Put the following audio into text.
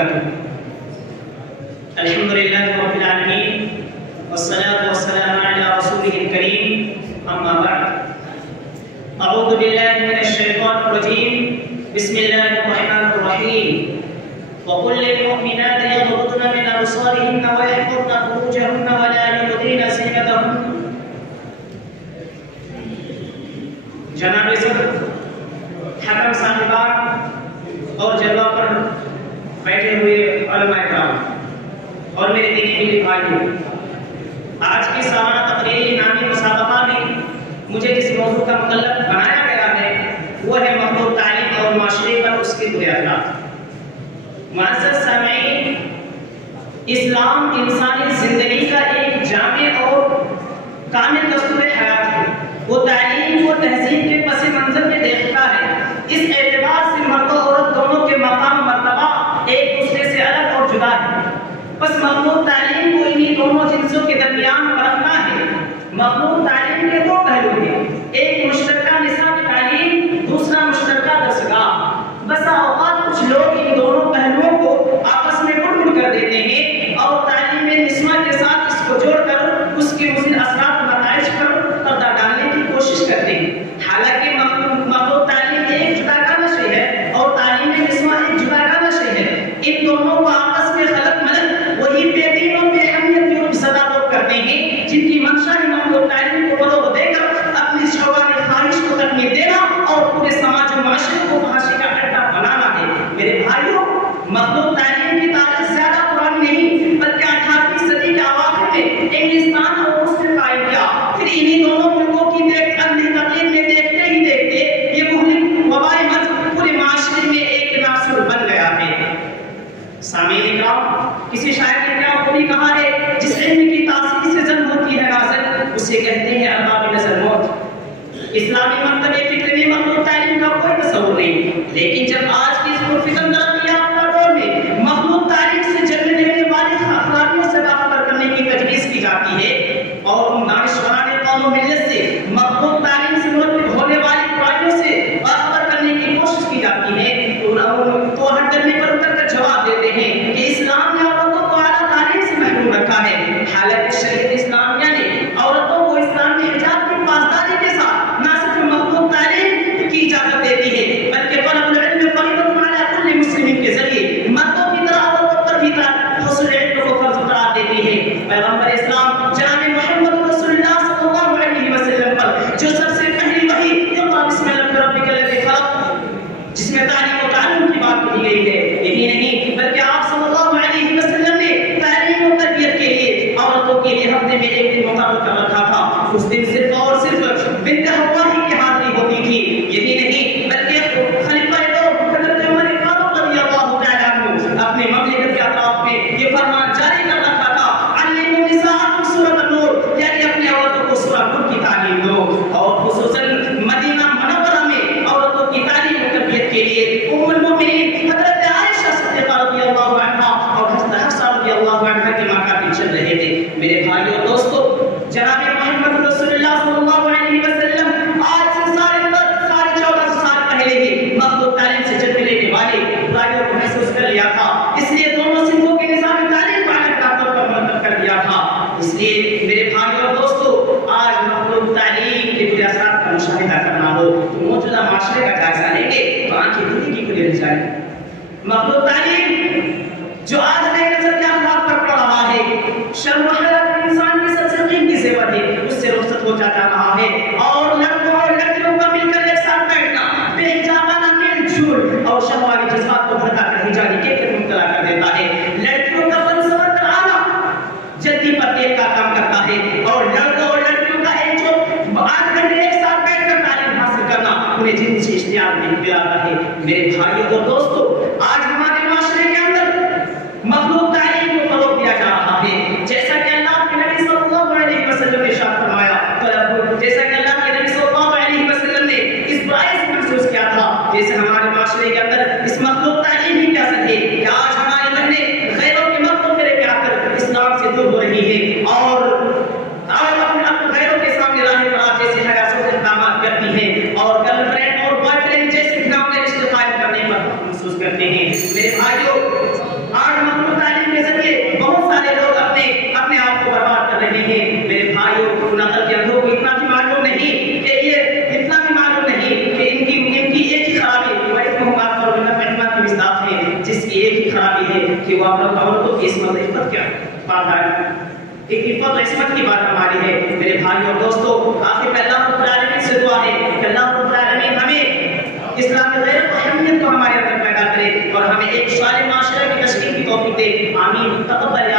وبركاته. الحمد لله رب العالمين والصلاة والسلام على رسوله الكريم أما بعد. أعوذ بالله من الشيطان الرجيم. بسم الله الرحمن الرحيم. وقل للمؤمنات يغضضن من أبصارهن ويحفظن فروجهن ولا يبدين زينتهن. جناب صدر، حکم صاحبان اور جلوہ پر بیٹھے ہوئے علماء کرام اور میرے دینی میٹھے بھائیوں، آج کی سالانہ تقریری نامی مسابقہ میں مجھے جس موضوع کا مکلف بنایا گیا ہے وہ ہے مخلوق تعلیم اور معاشرے پر اس کے بنیادات. معزز سامعین، اسلام انسانی زندگی کا ایک جامع اور کامل دستور حیات ہے. وہ تعلیم و تہذیب کے پس منظر میں دیکھتا ہے. اس اعتبار سے مرد و عورت دونوں کے مقام مرتبہ ایک دوسرے سے الگ اور جدا ہے. بس مخلوق تعلیم کو انہی دونوں جنسوں کے درمیان پرکھنا ہے. مخلوق تعلیم کے دو پہلو ہیں، ایک مشترکہ نصاب تعلیم، دوسرا مشترکہ درسگاہ. بسا اوقات کچھ لوگ ان دونوں پہلوؤں کو آپس میں مڑ کر دیتے ہیں اور تعلیم نسواں کے ساتھ اس کو جوڑ کر اس کے مضر اثرات و نتائج پر پردہ ڈالنے کی کوشش کرتے ہیں. حالانکہ مخلوق تعلیم ایک جداگانہ شے ہے اور تعلیم نسواں ایک جداگانہ شے ہے. ان دونوں کو آپس میں خلط ملط وہی بے دین و بے اہمیت کی زدہ لوگ کرتے ہیں جن کی منشا ہی مخلوق تعلیم کو فروغ دے کر اپنی شوہر خواہش کو تکمیل دینا اور پورے سماج و معاشرے کو پھانسی کا اڈا بنانا ہے. میرے بھائیوں، مخلوق تعلیم کی تاریخ زیادہ پرانی نہیں بلکہ 18ویں صدی کے اواخر میں انگلستان اور روس نے قائم کیا. پھر انہی دونوں ملکوں کی اندھی تقلید میں دیکھتے ہی دیکھتے یہ مہلک وبائی مرض پورے معاشرے میں ایک ناصر بن گیا ہے. سامعین اکرام، کسی شاعر نے کیا خوبی کہا ہے، جس علم کی تاثیر سے جنم ہوتی ہے نازل اسے کہتے ہیں ارباب نظر موت. اسلامی مکتب فکر میں مخلوق تعلیم کا کوئی تصور نہیں، لیکن جب آج کی اس پرفتن ترقی یافتہ دور میں مخلوق تعلیم سے جنم لینے والی اخلاقیوں سے باخبر کرنے کی تجویز کی جاتی ہے اور ان دانشوران قوم و ملت سے مخلوق تعلیم سے مرتب ہونے والی برائیوں سے باخبر کرنے کی کوشش کی جاتی ہے تو ہر ڈرنے پر اتر کر جواب دیتے ہیں کہ اسلام نے عورتوں کو اعلیٰ تعلیم سے محروم رکھا ہے. حالانکہ شریعت اسلامیہ نے عورتوں کو اسلامی حجاب کی پاسداری کے ساتھ نہ صرف مخلوق تعلیم کی اجازت دیتی ہے بلکہ طلب العلم فریضۃ علی کل مسلم کے ذریعے مردوں کی طرح عورتوں پر بھی حصول علم کو فرض قرار دیتی ہے. پیغمبر اسلام جناب محمد رسول اللہ صلی اللہ علیہ وسلم پر جو سب سے پہلی وحی اقرأ بسم ربک الذی خلق جس میں تعلیم و تعلم کی بات کی گئی ہے، یہی نہیں بلکہ آپ صلی اللہ علیہ وسلم نے تعلیم و تربیت کے لیے عورتوں کے لیے ہفتے میں ایک دن مقرر کر رکھا تھا. اس دن صرف اور صرف بنت حوا ہی کی حاضری ہوتی تھی. یہی نہیں بلکہ خلیفہ دو حضرت عمر فاروق رضی اللہ تعالیٰ عنہ اپنے مملکت کے اطراف میں یہ فرمان جاری کر رکھا تھا، علموا نساءکم سورۃ النور، یعنی اپنی عورتوں کو سورہ نور کی تعلیم دو. اور خصوصاً مدینہ منورہ میں عورتوں کی تعلیم و تربیت کے لیے ام المؤمنین حضرت عائشہ صدیقہ رضی اللہ عنہا اور حضرت حفصہ رضی اللہ عنہا کے مقابل چل رہے تھے. میرے بھائیوں اور دوستوں، جناب محمد رسول اللہ صلی اللہ علیہ وسلم آج سے ساڑھے 14 سال پہلے ہی مخلوق تعلیم سے جنم لینے والے برائیوں کو محسوس کر لیا تھا. اس لیے دونوں صنفوں کے نظام تعلیم کو الگ طور پر مرتب کر دیا تھا. اس لیے میرے بھائیوں اور دوستوں، آج مخلوق تعلیم کے برے اثرات کا مشاہدہ کرنا ہو تو موجودہ معاشرے کا جائزہ لیں گے تو آنکھیں دھلی کی کھلی رہ جائیں. مخلوق تعلیم جو آج نئے نسل کے اخلاق پر پڑ رہا ہے، شرم و حیا انسان کی سب سے قیمتی زیور ہے، اس سے رخصت ہو جاتا رہا ہے. اور لڑکوں اور لڑکیوں کا مل کر ایک ساتھ بیٹھنا بے حجابانہ میل جھول اور شہوانی جذبات کو بھڑکا کر حجابی کے پھر مبتلا کر دیتا ہے. لڑکیوں کا فن سور کر آنا جلدی پر تیل کا کام کرتا ہے اور لڑکوں اور لڑکیوں کا ایک جو 8 گھنٹے ایک ساتھ بیٹھ کر تعلیم حاصل کرنا انہیں جنسی اشتیاق میں دلاتا ہے. میرے بھائیوں اور دوستوں، آج ہمارے معاشرے کے اندر مخلوق تعلیم کو فروغ دیا جا رہا ہے. جیسا کہ اللہ کے نبی صلی اللہ علیہ وسلم نے ارشاد فرمایا، جیسا کہ اللہ کے نبی صلی اللہ علیہ وسلم نے اس برائی سے محسوس کیا تھا، جیسے ہمارے معاشرے کے اندر اس مخلوق تعلیم ہی کیا سکتے کہ آج ہماری بہنیں غیروں کے مقتل پھرے پہ آ کر اسلام سے دور ہو رہی ہے اور اپنے غیروں کے سامنے راہ فراز جیسے حیاسوں سے اقدامات کرتی ہیں اور گرل فرینڈ اور بوائے فرینڈ جیسے گھراؤنے رشتے قائم کرنے پر محسوس کہ وہ اپنا عورتوں کی عصمت کیا پاتا ہے. ایک عفت و عصمت کی بات ہماری ہے میرے بھائیوں اور دوستوں. آخر میں اللہ رب العالمین سے دعا ہے کہ اللہ رب العالمین ہمیں اسلام کی غیرت و اہمیت کو ہمارے اندر پیدا کرے اور ہمیں ایک صالح معاشرے کی تشکیل کی توفیق دے. آمین. تقبل